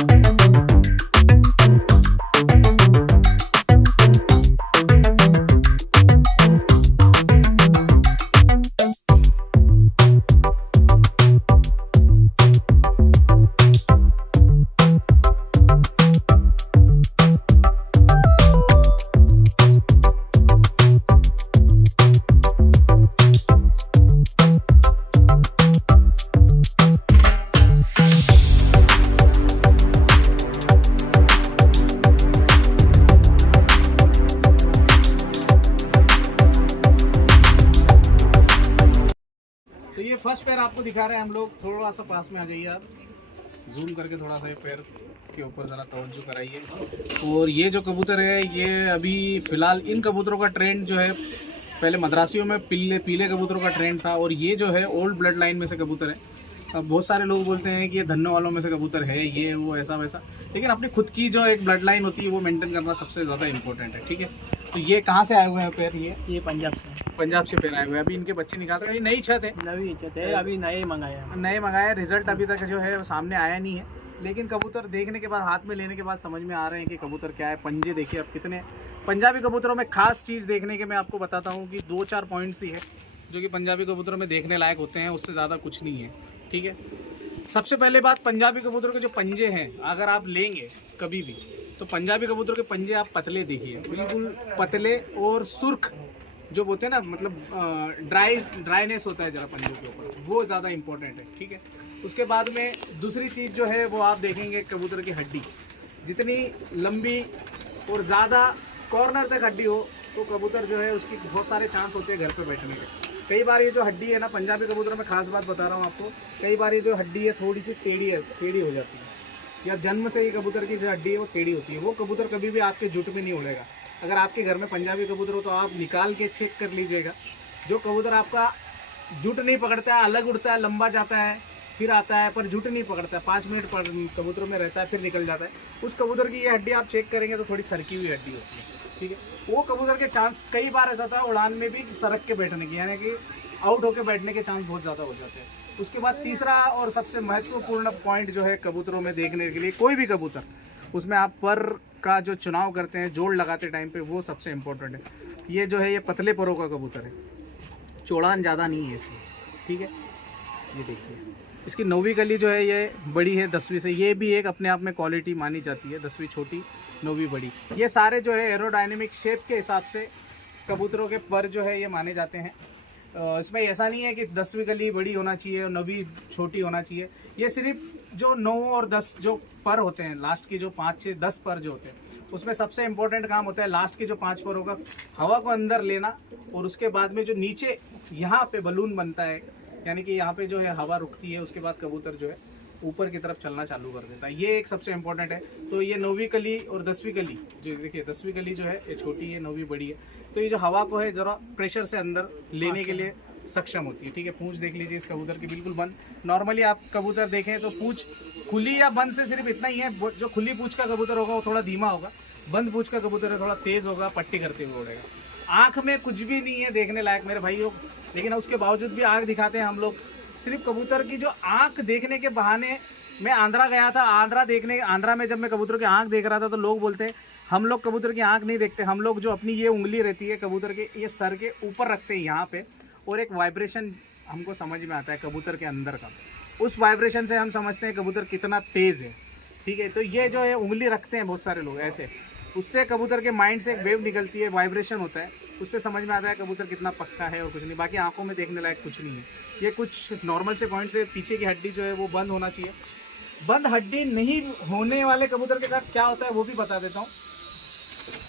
तो ये फर्स्ट पैर आपको दिखा रहे हैं हम लोग। थोड़ा सा पास में आ जाइए आप, जूम करके थोड़ा सा ये पैर के ऊपर ज़रा तवज्जो कराइए। और ये जो कबूतर है ये अभी फ़िलहाल इन कबूतरों का ट्रेंड जो है, पहले मद्रासियों में पीले कबूतरों का ट्रेंड था, और ये जो है ओल्ड ब्लड लाइन में से कबूतर है। अब बहुत सारे लोग बोलते हैं कि ये धन्नो वालों में से कबूतर है, ये वो ऐसा वैसा, लेकिन अपनी खुद की जो एक ब्लड लाइन होती है वो मेंटेन करना सबसे ज़्यादा इंपॉर्टेंट है। ठीक है, तो ये कहाँ से आए हुए हैं पैर? ये पंजाब से पैर आए हुए हैं। अभी इनके बच्चे निकाल रहे हैं। ये नई छत है, अभी नए मंगाए। रिजल्ट अभी तक जो है सामने आया नहीं है, लेकिन कबूतर देखने के बाद, हाथ में लेने के बाद समझ में आ रहे हैं कि कबूतर क्या है। पंजे देखिए आप कितने। पंजाबी कबूतरों में खास चीज़ देखने के मैं आपको बताता हूँ कि 2-4 पॉइंट्स ही है जो कि पंजाबी कबूतरों में देखने लायक होते हैं, उससे ज़्यादा कुछ नहीं है। ठीक है, सबसे पहले बात, पंजाबी कबूतरों के जो पंजे हैं अगर आप लेंगे कभी भी, तो पंजाबी कबूतरों के पंजे आप पतले देखिए, बिल्कुल पतले और सुर्ख जो होते हैं ना, मतलब ड्राइनेस होता है ज़रा पंजों के ऊपर, वो ज़्यादा इंपॉर्टेंट है। ठीक है, उसके बाद में दूसरी चीज़ जो है वो आप देखेंगे कबूतर की हड्डी, जितनी लंबी और ज़्यादा कॉर्नर तक हड्डी हो तो कबूतर जो है उसकी बहुत सारे चांस होते हैं घर पे बैठने के। कई बार ये जो हड्डी है ना, पंजाबी कबूतरों में खास बात बता रहा हूँ आपको, कई बार ये जो हड्डी है थोड़ी सी टेढ़ी हो जाती है, या जन्म से ही कबूतर की जो हड्डी है वो टेढ़ी होती है। वो कबूतर कभी भी आपके जुट में नहीं उड़ेगा। अगर आपके घर में पंजाबी कबूतर हो तो आप निकाल के चेक कर लीजिएगा। जो कबूतर आपका जुट नहीं पकड़ता है, अलग उड़ता है, लंबा जाता है, फिर आता है, पर जुट नहीं पकड़ता है, 5 मिनट पर कबूतरों में रहता है, फिर निकल जाता है, उस कबूतर की ये हड्डी आप चेक करेंगे तो थोड़ी सरकी हुई हड्डी होती है। ठीक है, वो कबूतर के चांस कई बार ऐसा होता है उड़ान में भी सरक के बैठने की, यानी कि आउट होकर बैठने के चांस बहुत ज़्यादा हो जाते हैं। उसके बाद तीसरा और सबसे महत्वपूर्ण पॉइंट जो है कबूतरों में देखने के लिए, कोई भी कबूतर, उसमें आप पर का जो चुनाव करते हैं जोड़ लगाते टाइम पे, वो सबसे इम्पोर्टेंट है। ये जो है ये पतले परों का कबूतर है, चौड़ान ज़्यादा नहीं है इसमें। ठीक है, ये देखिए इसकी 9वीं कली जो है ये बड़ी है 10वीं से, ये भी एक अपने आप में क्वालिटी मानी जाती है। 10वीं छोटी, 9वीं बड़ी, ये सारे जो है एरोडायनेमिक शेप के हिसाब से कबूतरों के पर जो है ये माने जाते हैं। इसमें ऐसा नहीं है कि 10वीं कली बड़ी होना चाहिए और 9वीं छोटी होना चाहिए। ये सिर्फ जो 9 और 10 जो पर होते हैं, लास्ट की जो 5 से 10 पर जो होते हैं, उसमें सबसे इम्पोर्टेंट काम होता है लास्ट के जो 5 पर होगा, हवा को अंदर लेना, और उसके बाद में जो नीचे यहाँ पे बलून बनता है, यानी कि यहाँ पे जो है हवा रुकती है, उसके बाद कबूतर जो है ऊपर की तरफ चलना चालू कर देता है। ये एक सबसे इम्पोर्टेंट है। तो ये 9वीं कली और 10वीं कली जो देखिए, 10वीं कली जो है ये छोटी है, 9वीं बड़ी है, तो ये जो हवा को है ज़रा प्रेशर से अंदर लेने के लिए सक्षम होती है। ठीक है, पूंछ देख लीजिए इस कबूतर की बिल्कुल बंद। नॉर्मली आप कबूतर देखें तो पूंछ खुली या बंद से सिर्फ इतना ही है, जो खुली पूंछ का कबूतर होगा वो थोड़ा धीमा होगा, बंद पूंछ का कबूतर है थोड़ा तेज़ होगा, पट्टी करते हुए उड़ेगा। आँख में कुछ भी नहीं है देखने लायक मेरे भाइयों, लेकिन उसके बावजूद भी आँख दिखाते हैं हम लोग। सिर्फ कबूतर की जो आँख देखने के बहाने, मैं आंध्रा गया था, आंध्रा में जब मैं कबूतर की आँख देख रहा था तो लोग बोलते हैं हम लोग कबूतर की आँख नहीं देखते, हम लोग जो अपनी ये उंगली रहती है कबूतर के ये सर के ऊपर रखते हैं यहाँ पे, और एक वाइब्रेशन हमको समझ में आता है कबूतर के अंदर का, उस वाइब्रेशन से हम समझते हैं कबूतर कितना तेज़ है। ठीक है, तो ये जो है उंगली रखते हैं बहुत सारे लोग ऐसे, उससे कबूतर के माइंड से एक वेव निकलती है, वाइब्रेशन होता है, उससे समझ में आता है कबूतर कितना पक्का है और कुछ नहीं। बाकी आंखों में देखने लायक कुछ नहीं है। ये कुछ नॉर्मल से पॉइंट से पीछे की हड्डी जो है वो बंद होना चाहिए। बंद हड्डी नहीं होने वाले कबूतर के साथ क्या होता है वो भी बता देता हूँ।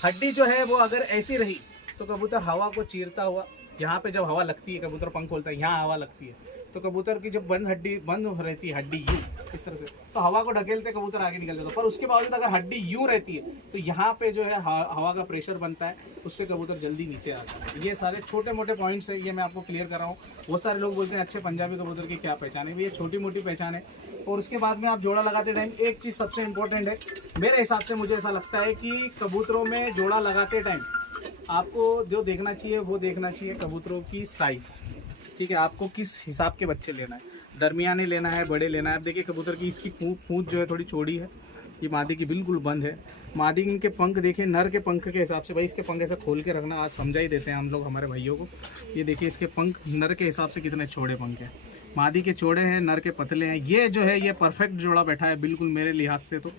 हड्डी जो है वो अगर ऐसी रही तो कबूतर हवा को चीरता हुआ, यहाँ पे जब हवा लगती है कबूतर पंख खोलता है, यहाँ हवा लगती है, तो कबूतर की जब बंद रहती है हड्डी यूँ इस तरह से, तो हवा को ढकेलते कबूतर आगे निकल जाता है। पर उसके बावजूद अगर हड्डी यूँ रहती है तो यहाँ पे जो है हवा का प्रेशर बनता है, उससे कबूतर जल्दी नीचे आता है। ये सारे छोटे मोटे पॉइंट्स है, ये मैं आपको क्लियर कर रहा हूँ। बहुत सारे लोग बोलते हैं अच्छे पंजाबी कबूतर की क्या पहचान है, ये छोटी मोटी पहचान है। और उसके बाद में आप जोड़ा लगाते टाइम एक चीज़ सबसे इंपॉर्टेंट है मेरे हिसाब से, मुझे ऐसा लगता है कि कबूतरों में जोड़ा लगाते टाइम आपको जो देखना चाहिए वो देखना चाहिए कबूतरों की साइज़। ठीक है, आपको किस हिसाब के बच्चे लेना है, दरमियाने लेना है, बड़े लेना है। आप देखिए कबूतर की इसकी पूंछ जो है थोड़ी चौड़ी है ये मादी की बिल्कुल बंद है। मादी के पंख देखिए, नर के पंख के हिसाब से, भाई इसके पंख ऐसा खोल के रखना, आज समझा ही देते हैं हम लोग हमारे भाइयों को। ये देखिए इसके पंख नर के हिसाब से कितने चौड़े पंख हैं। मादी के चौड़े हैं, नर के पतले हैं। ये जो है ये परफेक्ट जोड़ा बैठा है बिल्कुल मेरे लिहाज से तो,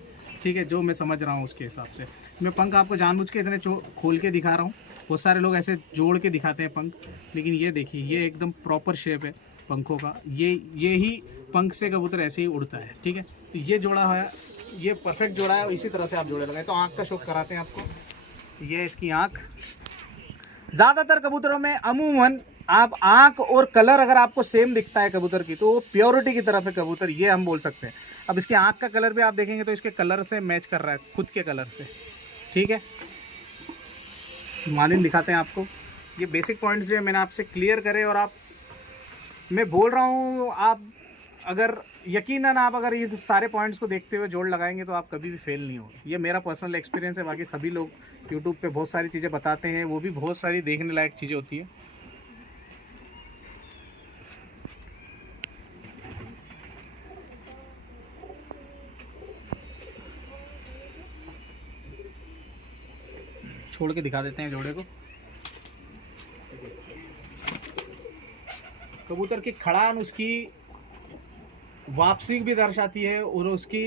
ठीक है, जो मैं समझ रहा हूँ उसके हिसाब से। मैं पंख आपको जानबूझ के इतने खोल के दिखा रहा हूँ। बहुत सारे लोग ऐसे जोड़ के दिखाते हैं पंख, लेकिन ये देखिए ये एकदम प्रॉपर शेप है पंखों का। ये ही पंख से कबूतर ऐसे ही उड़ता है, ठीक है। तो ये जोड़ा है, ये परफेक्ट जोड़ा है। इसी तरह से आप जोड़े लगाए। तो आँख का शौक कराते हैं आपको। ये इसकी आँख, ज़्यादातर कबूतरों में अमूमन आप आँख और कलर अगर आपको सेम दिखता है कबूतर की, तो वो प्योरिटी की तरफ है कबूतर, ये हम बोल सकते हैं। अब इसकी आँख का कलर भी आप देखेंगे तो इसके कलर से मैच कर रहा है, खुद के कलर से, ठीक है। मालिन दिखाते हैं आपको। ये बेसिक पॉइंट्स जो है मैंने आपसे क्लियर करे, और मैं बोल रहा हूँ आप अगर यकीनन आप अगर ये सारे पॉइंट्स को देखते हुए जोड़ लगाएंगे तो आप कभी भी फेल नहीं होगे। ये मेरा पर्सनल एक्सपीरियंस है। बाकी सभी लोग यूट्यूब पे बहुत सारी चीज़ें बताते हैं, वो भी बहुत सारी देखने लायक चीज़ें होती है। छोड़ के दिखा देते हैं जोड़े को। कबूतर की खड़ान उसकी वापसी भी दर्शाती है, और उसकी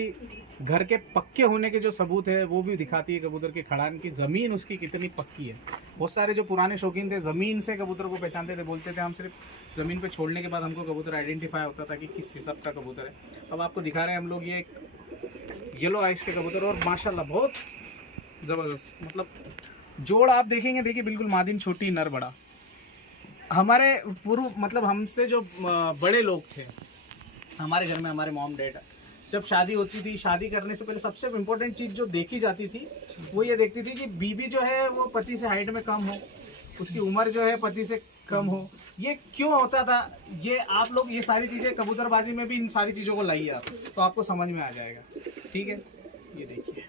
घर के पक्के होने के जो सबूत है वो भी दिखाती है। कबूतर की खड़ान की ज़मीन उसकी कितनी पक्की है। बहुत सारे जो पुराने शौकीन थे ज़मीन से कबूतर को पहचानते थे, बोलते थे हम सिर्फ ज़मीन पे छोड़ने के बाद हमको कबूतर आइडेंटिफाई होता था कि किस हिसाब का कबूतर है। अब आपको दिखा रहे हैं हम लोग ये येलो आइस के कबूतर, और माशाल्लाह बहुत ज़बरदस्त। मतलब जोड़ आप देखेंगे, देखिए बिल्कुल मादिन छोटी नर बड़ा। हमारे पूर्व मतलब हमसे जो बड़े लोग थे हमारे घर में, हमारे मॉम डैड, जब शादी होती थी, शादी करने से पहले सबसे इम्पोर्टेंट चीज़ जो देखी जाती थी वो ये देखती थी कि बीबी जो है वो पति से हाइट में कम हो, उसकी उम्र जो है पति से कम हो। ये क्यों होता था, ये आप लोग ये सारी चीज़ें कबूतरबाजी में भी इन सारी चीज़ों को लाइए आप, तो आपको समझ में आ जाएगा, ठीक है। ये देखिए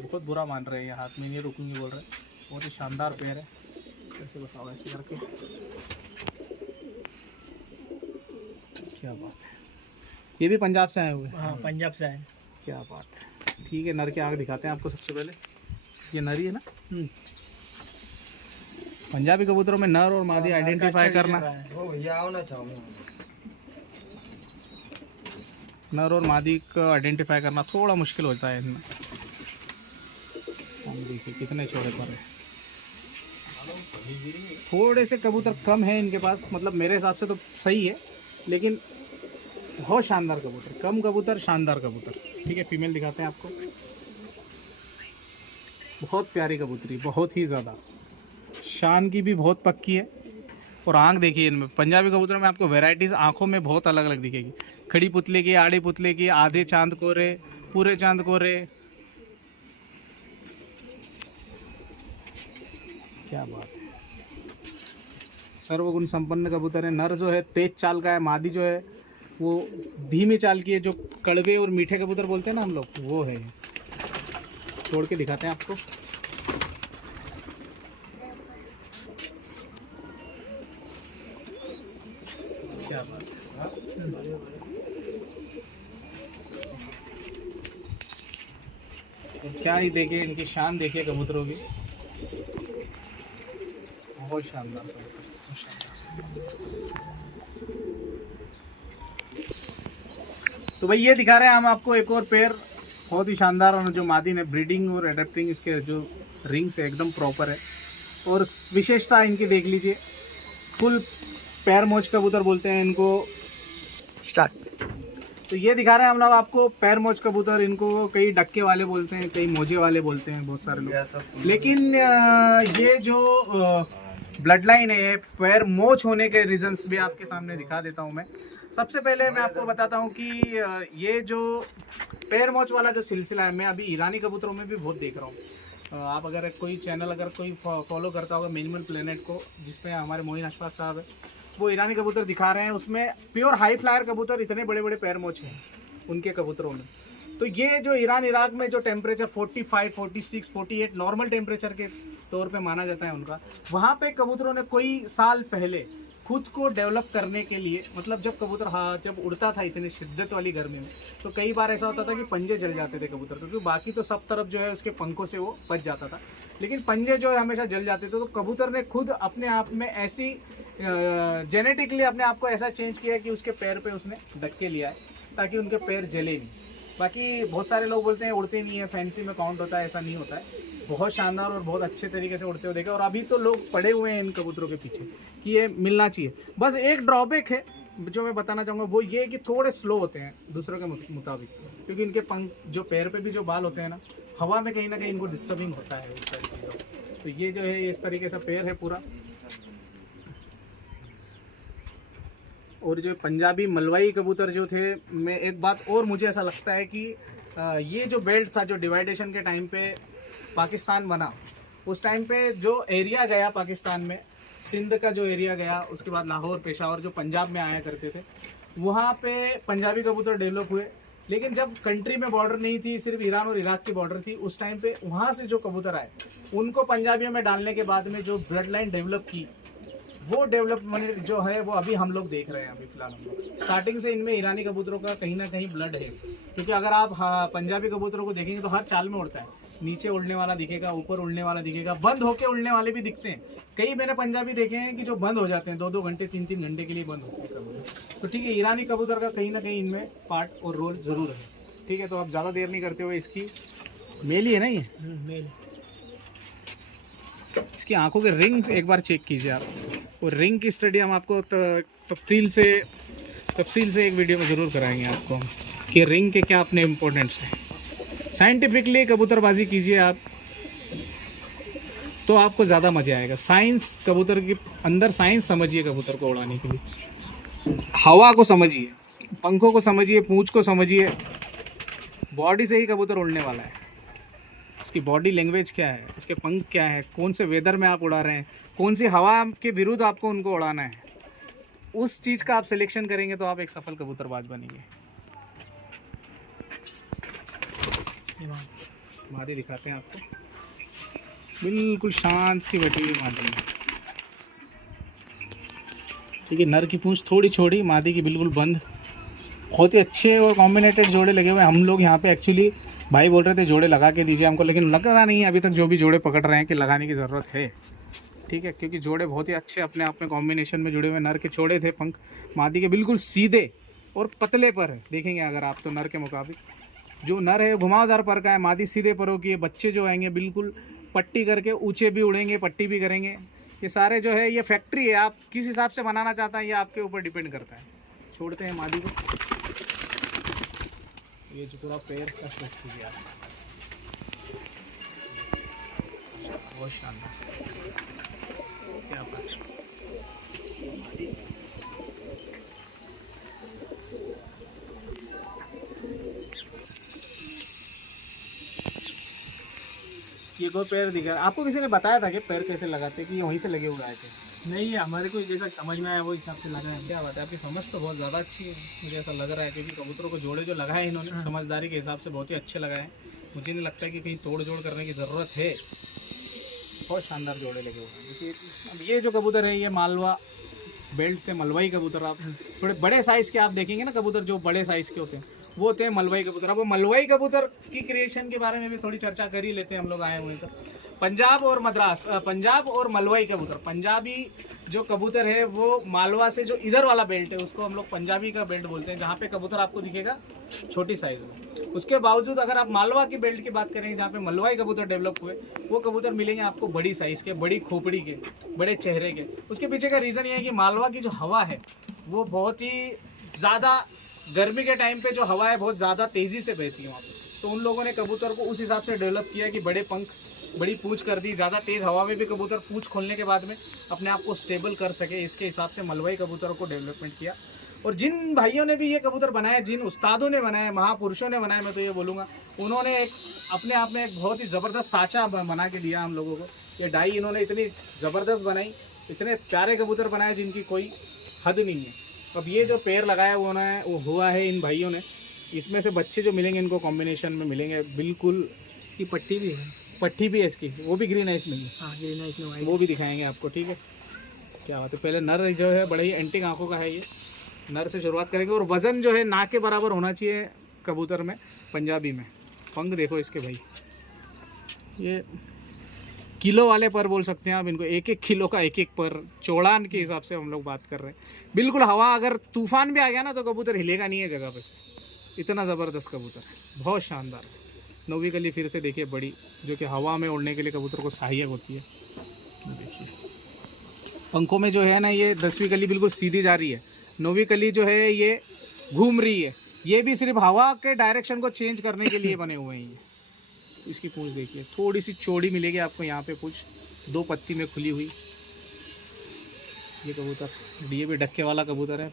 बहुत बुरा मान रहे हैं, ये हाथ में नहीं रुकूंगी बोल रहे हैं। बहुत ही शानदार पैर है। कैसे बताओ, ऐसे करके क्या बात है। ये भी पंजाब से आए हुए? हाँ, पंजाब से आए। क्या बात है, ठीक है। नर के आगे दिखाते हैं आपको। सबसे पहले ये नर ही है ना। पंजाबी कबूतरों में नर और मादी आइडेंटिफाई करना, नर और मादी को आइडेंटिफाई करना थोड़ा मुश्किल होता है इनमें। हम देखिए कितने छोटे पर है। थोड़े से कबूतर कम है इनके पास, मतलब मेरे हिसाब से तो सही है, लेकिन बहुत शानदार कबूतर। कम कबूतर, शानदार कबूतर, ठीक है। फीमेल दिखाते हैं आपको। बहुत प्यारी कबूतरी, बहुत ही ज़्यादा। शान की भी बहुत पक्की है, और आँख देखिए इनमें। पंजाबी कबूतरों में आपको वैरायटीज़ आँखों में बहुत अलग अलग दिखेगी। खड़ी पुतले की, आड़ी पुतले की, आधे चांद कोरे, पूरे चांद कोरे। क्या बात है। सर्वगुण संपन्न कबूतर है। नर जो है तेज चाल का है, मादी जो है वो धीमी चाल की है। जो कड़वे और मीठे कबूतर बोलते हैं ना हम लोग, वो है। छोड़ के दिखाते हैं आपको। क्या बात है। क्या ही देखिए इनकी शान, देखिए कबूतरों की, बहुत शानदार। तो भाई ये दिखा रहे हैं हम आपको एक और पेयर, बहुत ही शानदार। और जो मादी ने ब्रीडिंग और एडेप्टिंग, इसके जो रिंग्स है एकदम प्रॉपर है, और विशेषता इनकी देख लीजिए। फुल पैर मोच कबूतर बोलते हैं इनको। स्टार्ट। तो ये दिखा रहे हैं हम लोग आपको पैर मोच कबूतर। इनको कई डक्के वाले बोलते हैं, कई मोजे वाले बोलते हैं बहुत सारे लोग, लेकिन ये जो ब्लड लाइन है, पैर मोच होने के रीजंस भी आपके सामने दिखा देता हूँ मैं। सबसे पहले मैं आपको बताता हूँ कि ये जो पैर मोच वाला जो सिलसिला है, मैं अभी ईरानी कबूतरों में भी बहुत देख रहा हूँ। आप अगर कोई चैनल अगर कोई फॉलो करता होगा मिनिमल प्लेनेट को, जिसमें हमारे मोइन अशफाक साहब है, वो ईरानी कबूतर दिखा रहे हैं। उसमें प्योर हाई फ्लायर कबूतर, इतने बड़े बड़े पैर मोच हैं उनके कबूतरों में। तो ये जो ईरान इराक में जो टेम्परेचर 45, 46, 48 नॉर्मल टेम्परेचर के तौर पे माना जाता है उनका, वहाँ पे कबूतरों ने कोई साल पहले खुद को डेवलप करने के लिए, मतलब जब कबूतर जब उड़ता था इतनी शिद्दत वाली गर्मी में, तो कई बार ऐसा होता था कि पंजे जल जाते थे कबूतर, क्योंकि बाकी तो सब तरफ जो है उसके पंखों से वो बच जाता था, लेकिन पंजे जो है हमेशा जल जाते थे। तो कबूतर ने खुद अपने आप में ऐसी जेनेटिकली अपने आप को ऐसा चेंज किया कि उसके पैर पे उसने ढक लिया है ताकि उनके पैर जले नहीं। बाकी बहुत सारे लोग बोलते हैं उड़ते नहीं है, फैंसी में काउंट होता है, ऐसा नहीं होता है। बहुत शानदार और बहुत अच्छे तरीके से उड़ते हुए देखे, और अभी तो लोग पड़े हुए हैं इन कबूतरों के पीछे कि ये मिलना चाहिए। बस एक ड्रॉबैक है जो मैं बताना चाहूँगा, वो ये कि थोड़े स्लो होते हैं दूसरों के मुताबिक, क्योंकि इनके पंख जो पैर पे भी जो बाल होते हैं ना, हवा में कहीं ना कहीं इनको डिस्टर्बिंग होता है इस सारी चीज़ों। तो ये जो है इस तरीके से पैर है पूरा। और जो पंजाबी मलवाई कबूतर जो थे, मैं एक बात और मुझे ऐसा लगता है कि ये जो बेल्ट था, जो डिवाइडेशन के टाइम पे पाकिस्तान बना, उस टाइम पे जो एरिया गया पाकिस्तान में, सिंध का जो एरिया गया, उसके बाद लाहौर, पेशावर जो पंजाब में आया करते थे, वहाँ पे पंजाबी कबूतर डेवलप हुए। लेकिन जब कंट्री में बॉर्डर नहीं थी, सिर्फ ईरान और इराक की बॉर्डर थी, उस टाइम पे वहाँ से जो कबूतर आए, उनको पंजाबियों में डालने के बाद में जो ब्लड लाइन डेवलप की, वो डेवलपमेंट जो है वो अभी हम लोग देख रहे हैं। अभी फिलहाल हम लोग स्टार्टिंग से इनमें ईरानी कबूतरों का कहीं ना कहीं ब्लड है, क्योंकि अगर आप पंजाबी कबूतरों को देखेंगे तो हर चाल में उड़ता है, नीचे उड़ने वाला दिखेगा, ऊपर उड़ने वाला दिखेगा, बंद होके उड़ने वाले भी दिखते हैं। कई मैंने पंजाबी देखे हैं कि जो बंद हो जाते हैं, 2-2 घंटे 3-3 घंटे के लिए बंद होते हैं कबूतर। तो ठीक है, ईरानी कबूतर का कहीं ना कहीं इनमें पार्ट और रोल जरूर है। ठीक है, तो आप ज़्यादा देर नहीं करते हुए, इसकी मेल ही है ना, ये मेल, इसकी आंखों के रिंग एक बार चेक कीजिए आप, और रिंग की स्टडी हम आपको तफसील से एक वीडियो में ज़रूर कराएंगे आपको हम, कि रिंग के क्या अपने इम्पोर्टेंट्स हैं। साइंटिफिकली कबूतरबाजी कीजिए आप तो आपको ज़्यादा मज़ा आएगा। साइंस, कबूतर के अंदर साइंस समझिए, कबूतर को उड़ाने के लिए हवा को समझिए, पंखों को समझिए, पूंछ को समझिए, बॉडी से ही कबूतर उड़ने वाला है। उसकी बॉडी लैंग्वेज क्या है, उसके पंख क्या है, कौन से वेदर में आप उड़ा रहे हैं, कौन सी हवा के विरुद्ध आपको उनको उड़ाना है, उस चीज़ का आप सिलेक्शन करेंगे तो आप एक सफल कबूतरबाज बनेंगे। मादी दिखाते हैं आपको, बिल्कुल शांत सी बैठी हुई मादी। ठीक है, नर की पूंछ थोड़ी छोड़ी, मादी की बिल्कुल बंद। बहुत ही अच्छे और कॉम्बिनेटेड जोड़े लगे हुए हैं। हम लोग यहाँ पे एक्चुअली भाई बोल रहे थे जोड़े लगा के दीजिए हमको, लेकिन लग रहा नहीं है अभी तक जो भी जोड़े पकड़ रहे हैं कि लगाने की ज़रूरत है। ठीक है, क्योंकि जोड़े बहुत ही अच्छे अपने आप में कॉम्बिनेशन में जुड़े हुए। नर के चौड़े थे पंख, मादी के बिल्कुल सीधे और पतले पर है। देखेंगे अगर आप तो नर के मुकाबिल जो नर है घुमावदार पर का है, मादी सीधे परों की है। बच्चे जो आएंगे बिल्कुल पट्टी करके, ऊंचे भी उड़ेंगे, पट्टी भी करेंगे। ये सारे जो है ये फैक्ट्री है, आप किस हिसाब से बनाना चाहते हैं ये आपके ऊपर डिपेंड करता है। छोड़ते हैं मादी को, ये जो पूरा पैर का स्ट्रेच कीजिए आप, बहुत शानदार, क्या बात है। ये कोई पैर दिखा, आपको किसी ने बताया था कि पैर कैसे लगाते, कि वहीं से लगे हुए आए थे? नहीं, हमारे को जैसा समझ में आया वो हिसाब से लगा है। क्या बात है, आपकी समझ तो बहुत ज़्यादा अच्छी है, मुझे ऐसा लग रहा है, क्योंकि कबूतरों को जोड़े जो लगाए हैं इन्होंने समझदारी के हिसाब से बहुत ही अच्छे लगाए हैं। मुझे नहीं लगता है कि कहीं तोड़ जोड़ करने की ज़रूरत है। बहुत शानदार जोड़े लगे हुए हैं। देखिए, अब ये जो कबूतर है ये मालवा बेल्ट से मलवाई कबूतर, आप थोड़े बड़े साइज़ के आप देखेंगे ना कबूतर, जो बड़े साइज़ के होते हैं वो होते हैं मलवाई कबूतर। अब वो मलवाई कबूतर की क्रिएशन के बारे में भी थोड़ी चर्चा कर ही लेते हैं, हम लोग आए हुए तो। पंजाब और मद्रास, पंजाब और मलवाई कबूतर, पंजाबी जो कबूतर है वो मालवा से जो इधर वाला बेल्ट है उसको हम लोग पंजाबी का बेल्ट बोलते हैं, जहाँ पे कबूतर आपको दिखेगा छोटी साइज़ में। उसके बावजूद अगर आप मालवा की बेल्ट की बात करेंगे, जहाँ पे मलवाई कबूतर डेवलप हुए, वो कबूतर मिलेंगे आपको बड़ी साइज़ के, बड़ी खोपड़ी के, बड़े चेहरे के। उसके पीछे का रीज़न ये है कि मालवा की जो हवा है वो बहुत ही ज़्यादा, गर्मी के टाइम पे जो हवा है बहुत ज़्यादा तेज़ी से बहती है वहाँ पर। तो उन लोगों ने कबूतर को उस हिसाब से डेवलप किया कि बड़े पंख, बड़ी पूंछ कर दी, ज़्यादा तेज़ हवा में भी कबूतर पूंछ खोलने के बाद में अपने आप को स्टेबल कर सके, इसके हिसाब से मलवाई कबूतरों को डेवलपमेंट किया। और जिन भाइयों ने भी ये कबूतर बनाए, जिन उस्तादों ने बनाए, महापुरुषों ने बनाए, मैं तो ये बोलूँगा, उन्होंने एक अपने आप में एक बहुत ही ज़बरदस्त साँचा बना के दिया हम लोगों को। ये डाई इन्होंने इतनी ज़बरदस्त बनाई, इतने प्यारे कबूतर बनाए जिनकी कोई हद नहीं है। अब ये जो पेड़ लगाया वो हुआ है इन भाइयों ने, इसमें से बच्चे जो मिलेंगे इनको कॉम्बिनेशन में मिलेंगे बिल्कुल। इसकी पट्टी भी है, पट्टी भी है इसकी, वो भी ग्रीन है इसमें, हाँ ग्रीन है इसमें, वो भी दिखाएंगे आपको। ठीक है, क्या बात है। पहले नर जो है बड़े ही एंटीक आंखों का है, ये नर से शुरुआत करेंगे। और वज़न जो है ना के बराबर होना चाहिए कबूतर में, पंजाबी में। पंख देखो इसके भाई, ये किलो वाले पर बोल सकते हैं आप इनको, 1-1 किलो का 1-1 पर, चौड़ान के हिसाब से हम लोग बात कर रहे हैं। बिल्कुल हवा अगर तूफान भी आ गया ना तो कबूतर हिलेगा नहीं है जगह पे से, इतना ज़बरदस्त कबूतर है, बहुत शानदार। नौवीं कली फिर से देखिए बड़ी, जो कि हवा में उड़ने के लिए कबूतर को सहायक होती है। देखिए पंखों में जो है ना, ये 10वीं कली बिल्कुल सीधी जा रही है, 9वीं कली जो है ये घूम रही है। ये भी सिर्फ हवा के डायरेक्शन को चेंज करने के लिए बने हुए हैं ये। इसकी पूंछ देखिए, थोड़ी सी चौड़ी मिलेगी आपको यहाँ पे पूंछ, 2 पत्ती में खुली हुई। ये कबूतर, ये भी डक्के वाला कबूतर है।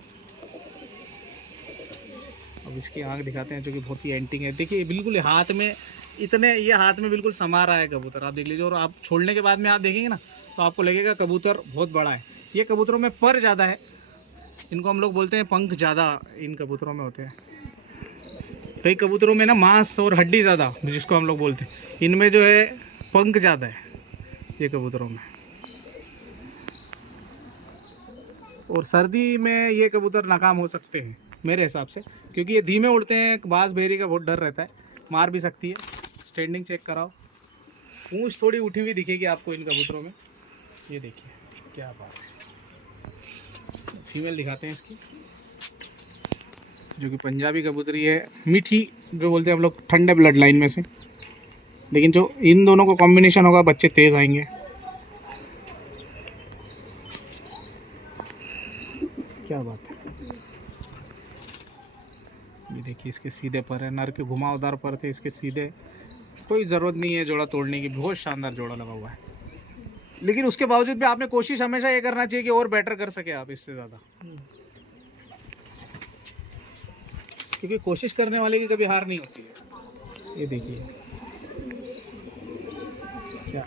अब इसकी आंख दिखाते हैं जो कि बहुत ही एंटिंग है। देखिए बिल्कुल हाथ में, इतने ये हाथ में बिल्कुल समा रहा है कबूतर, आप देख लीजिए। और आप छोड़ने के बाद में आप देखेंगे ना तो आपको लगेगा कबूतर बहुत बड़ा है। ये कबूतरों में पर ज़्यादा है, इनको हम लोग बोलते हैं पंख ज़्यादा इन कबूतरों में होते हैं। कई कबूतरों में ना मांस और हड्डी ज़्यादा, जिसको हम लोग बोलते हैं, इनमें जो है पंख ज़्यादा है ये कबूतरों में। और सर्दी में ये कबूतर नाकाम हो सकते हैं मेरे हिसाब से, क्योंकि ये धीमे उड़ते हैं, बाज बेरी का बहुत डर रहता है, मार भी सकती है। स्टैंडिंग चेक कराओ, पूंछ थोड़ी उठी हुई दिखेगी आपको इन कबूतरों में। ये देखिए क्या बात है। फीमेल दिखाते हैं इसकी, जो कि पंजाबी कबूतरी है, मीठी जो बोलते हैं हम लोग, ठंडे ब्लड लाइन में से। लेकिन जो इन दोनों को कॉम्बिनेशन होगा, बच्चे तेज़ आएंगे। क्या बात है। ये देखिए इसके सीधे पर है, नर के घुमावदार पर थे, इसके सीधे, कोई ज़रूरत नहीं है जोड़ा तोड़ने की, बहुत शानदार जोड़ा लगा हुआ है। लेकिन उसके बावजूद भी आपने कोशिश हमेशा ये करना चाहिए कि और बेटर कर सके आप इससे ज़्यादा, क्योंकि कोशिश करने वाले की कभी हार नहीं होती है। ये देखिए क्या,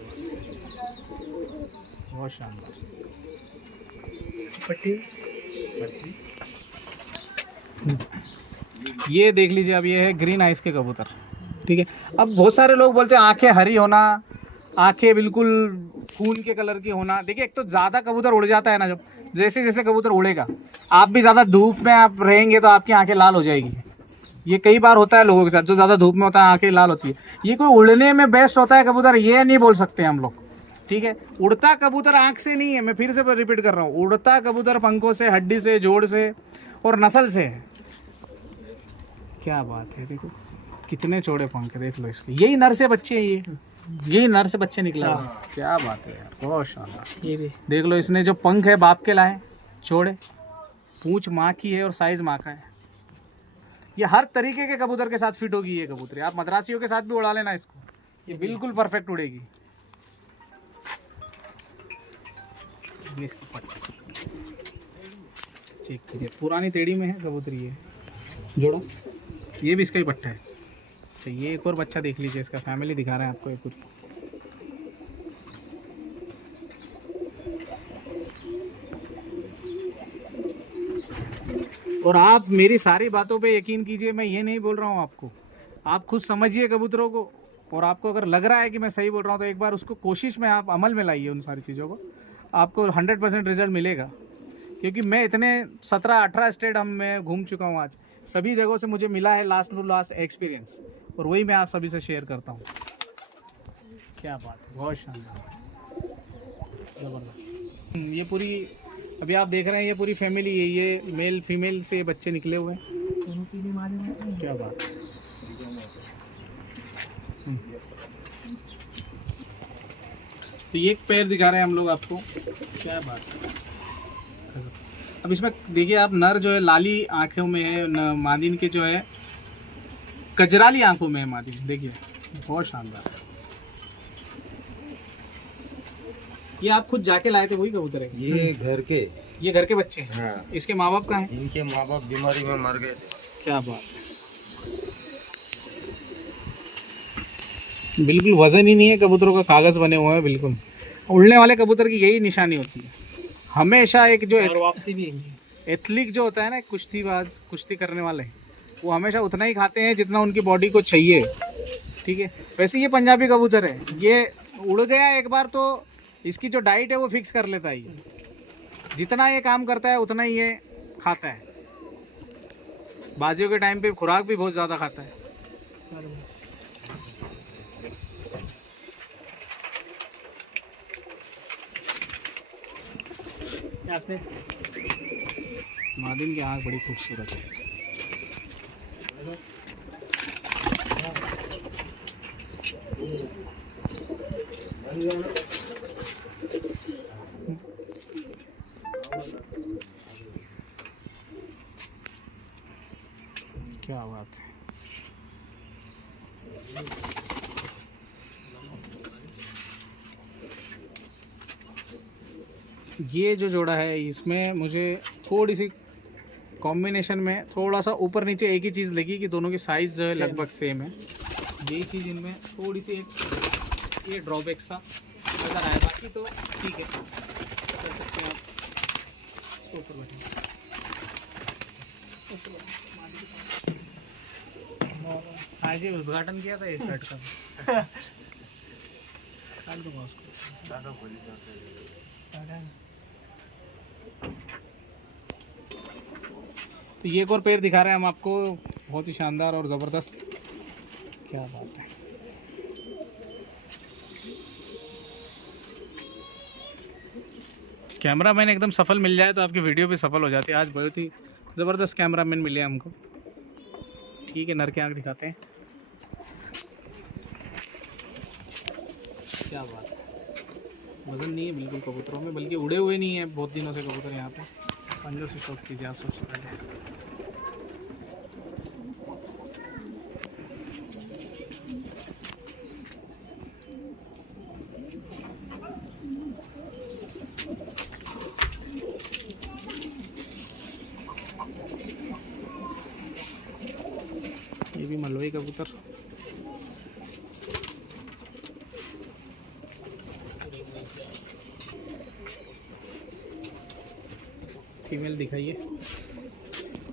बहुत शानदार पट्टी। ये देख लीजिए, अब ये है ग्रीन आइस के कबूतर, ठीक है। अब बहुत सारे लोग बोलते हैं आंखें हरी होना, आंखें बिल्कुल खून के कलर की होना। देखिए एक तो ज़्यादा कबूतर उड़ जाता है ना, जब जैसे जैसे कबूतर उड़ेगा, आप भी ज़्यादा धूप में आप रहेंगे तो आपकी आंखें लाल हो जाएगी। ये कई बार होता है लोगों के साथ, जो ज़्यादा धूप में होता है आंखें लाल होती है। ये कोई उड़ने में बेस्ट होता है कबूतर, ये नहीं बोल सकते हम लोग, ठीक है। उड़ता कबूतर आंख से नहीं है, मैं फिर से रिपीट कर रहा हूँ, उड़ता कबूतर पंखों से, हड्डी से, जोड़ से और नस्ल से है। क्या बात है, देखो कितने चौड़े पंख है, देख लो इसके। यही नर से बच्चे हैं, यही नर से बच्चे निकला है। क्या बात है यार, बहुत शानदार। ये भी देख लो, इसने जो पंख है बाप के लाए, चौड़े, पूंछ माँ की है और साइज माँ का है। ये हर तरीके के कबूतर के साथ फिट होगी ये कबूतरी। आप मद्रासियों के साथ भी उड़ा लेना इसको, ये बिल्कुल परफेक्ट उड़ेगी। चेक कीजिए, पुरानी टेढ़ी में है कबूतरी, ये जोड़ा, ये भी इसका ही पट्टा है। अच्छा ये एक और बच्चा देख लीजिए, इसका फैमिली दिखा रहे हैं आपको एक पूरी। और आप मेरी सारी बातों पे यकीन कीजिए, मैं ये नहीं बोल रहा हूँ आपको, आप खुद समझिए कबूतरों को। और आपको अगर लग रहा है कि मैं सही बोल रहा हूँ तो एक बार उसको कोशिश में आप अमल में लाइए उन सारी चीज़ों को, आपको 100% रिजल्ट मिलेगा। क्योंकि मैं इतने 17-18 स्टेट मैं घूम चुका हूँ, आज सभी जगहों से मुझे मिला है लास्ट टू लास्ट एक्सपीरियंस, और वही मैं आप सभी से शेयर करता हूँ। क्या बात है, बहुत शानदार, ज़बरदस्त। ये पूरी अभी आप देख रहे हैं, ये पूरी फैमिली है, ये मेल फीमेल से बच्चे निकले हुए हैं। क्या बात है। तो ये एक पैर दिखा रहे हैं हम लोग आपको, क्या बात है। अब इसमें देखिए आप, नर जो है लाली आंखों में है, मादिन के जो है कजराली आंखों में है मादिन, देखिए बहुत शानदार। ये आप खुद जाके लाए थे वही कबूतर है? ये घर के बच्चे हैं। हाँ। इसके माँ बाप कहाँ हैं? इनके माँ बाप बीमारी में मर गए थे। क्या बात है, बिल्कुल वजन ही नहीं है कबूतरों का, कागज़ बने हुए हैं बिल्कुल। उड़ने वाले कबूतर की यही निशानी होती है हमेशा। एक जो वापसी भी है, एथलीट जो होता है ना, कुश्तीबाज, कुश्ती करने वाले, वो हमेशा उतना ही खाते हैं जितना उनकी बॉडी को चाहिए, ठीक है। वैसे ये पंजाबी कबूतर है, ये उड़ गया एक बार तो इसकी जो डाइट है वो फिक्स कर लेता है ये, जितना ये काम करता है उतना ही ये खाता है। बाजियों के टाइम पे खुराक भी बहुत ज़्यादा खाता है। मादिन की आँख बड़ी खूबसूरत है। क्या बात है। ये जो जोड़ा है इसमें मुझे थोड़ी सी कॉम्बिनेशन में थोड़ा सा ऊपर नीचे एक ही चीज़ लगी कि दोनों की साइज़ जो है लगभग सेम है। यही चीज़ इनमें थोड़ी सी एक ये ड्रॉबैक सा नज़र आया, बाकी तो ठीक है, कर सकते हैं आप। ऊपर बैठे आज ही उद्घाटन किया था इस शर्ट का। तो ये एक और पेड़ दिखा रहे हैं हम आपको, बहुत ही शानदार और ज़बरदस्त। क्या बात है। कैमरामैन एकदम सफल मिल जाए तो आपकी वीडियो भी सफल हो जाती है। आज बहुत ही ज़बरदस्त कैमरामैन मिले हमको। ठीक है, नर के आँख दिखाते हैं। क्या बात है। वज़न नहीं है बिल्कुल कबूतरों में, बल्कि उड़े हुए नहीं है बहुत दिनों से कबूतर यहाँ पे। पंजों से शौक कीजिए आप सबसे पहले। ये भी मलवई कबूतर। फीमेल दिखाइए।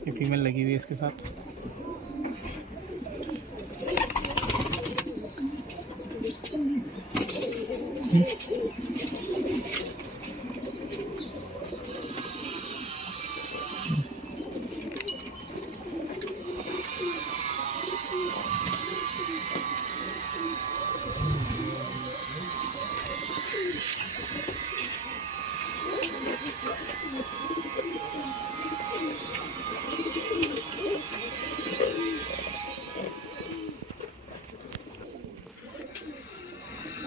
ये फीमेल लगी हुई है इसके साथ।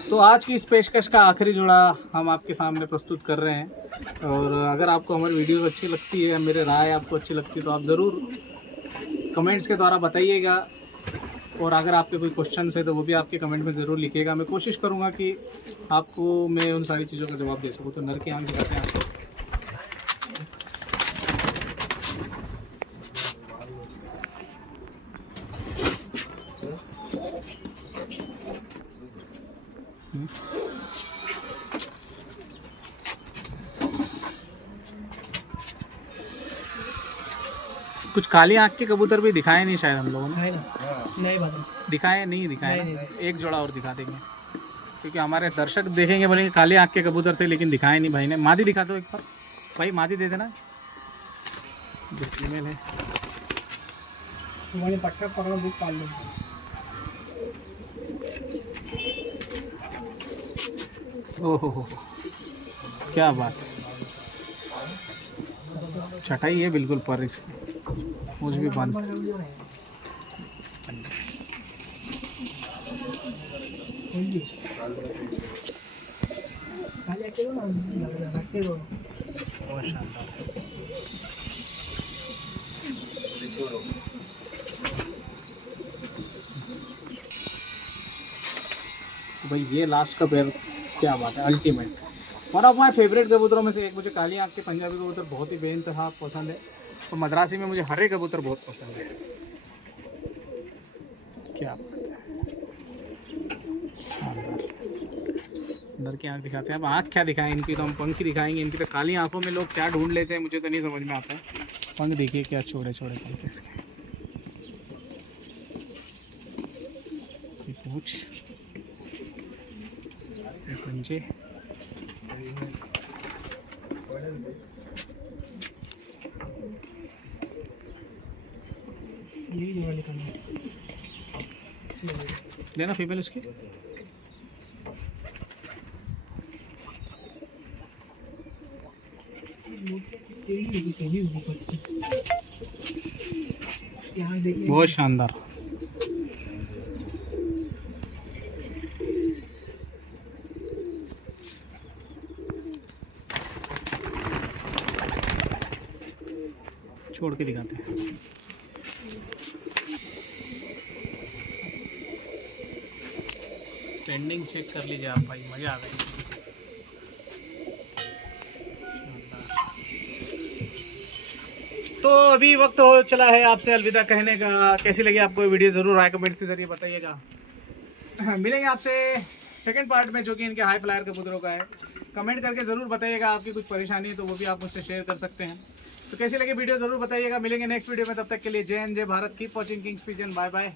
तो आज की इस पेशकश का आखिरी जोड़ा हम आपके सामने प्रस्तुत कर रहे हैं। और अगर आपको हमारी वीडियोस अच्छी लगती है, मेरे राय आपको अच्छी लगती है, तो आप ज़रूर कमेंट्स के द्वारा बताइएगा। और अगर आपके कोई क्वेश्चन है तो वो भी आपके कमेंट में ज़रूर लिखिएगा। मैं कोशिश करूँगा कि आपको मैं उन सारी चीज़ों का जवाब दे सकूँ। तो नर की आँख दिखाते हैं आपको। कुछ काली आँख के कबूतर भी दिखाए नहीं शायद हम लोगों ने। नहीं दिखाए नहीं। एक जोड़ा और दिखा देंगे, क्योंकि हमारे दर्शक देखेंगे बोलेंगे काले आँख के कबूतर थे लेकिन दिखाए नहीं भाई ने। मादी दिखा दो एक बार भाई, मादी दे देना। फीमेल है। तुम्हारे पट्टा पकड़ो, बुक पाल लो। ओहो, क्या बात है। चटाई है बिल्कुल पर इसकी, मुझ भी बंद। बहुत शानदार। तो भाई ये लास्ट का पेयर क्या बात है, ultimate. One of my favourite कबूतरों में से एक। मुझे काली आँख के पंजाबी कबूतर बहुत ही बेइंतहा पसंद है, और मद्रासी में मुझे हरे कबूतर बहुत पसंद है। क्या बात है, शानदार। नर की आँख दिखाते हैं। अब आँख क्या दिखाएं इनकी, तो हम पंख ही दिखाएंगे। इनकी तो काली आँखों में लोग क्या ढूंढ लेते हैं मुझे तो नहीं समझ में आता है। पंख देखिए क्या छोटे छोटे पंख इसके। पूछ, पंजे। लेना फीमेल उसकी। बहुत शानदार। छोड़ के दिखाते हैं। स्टैंडिंग चेक कर लीजिए आप भाई, मज़ा आ गई। तो अभी वक्त हो चला है आपसे अलविदा कहने का। कैसी लगी आपको वीडियो ज़रूर राय कमेंट्स के जरिए बताइएगा। मिलेंगे आपसे सेकंड पार्ट में, जो कि इनके हाई फ्लायर कबूतरों का है। कमेंट करके ज़रूर बताइएगा, आपकी कुछ परेशानी है तो वो भी आप मुझसे शेयर कर सकते हैं। तो कैसी लगी वीडियो ज़रूर बताइएगा। मिलेंगे नेक्स्ट वीडियो में, तब तक के लिए जय हिंद, जय Bharat. Keep watching Kings Pigeon. Bye bye.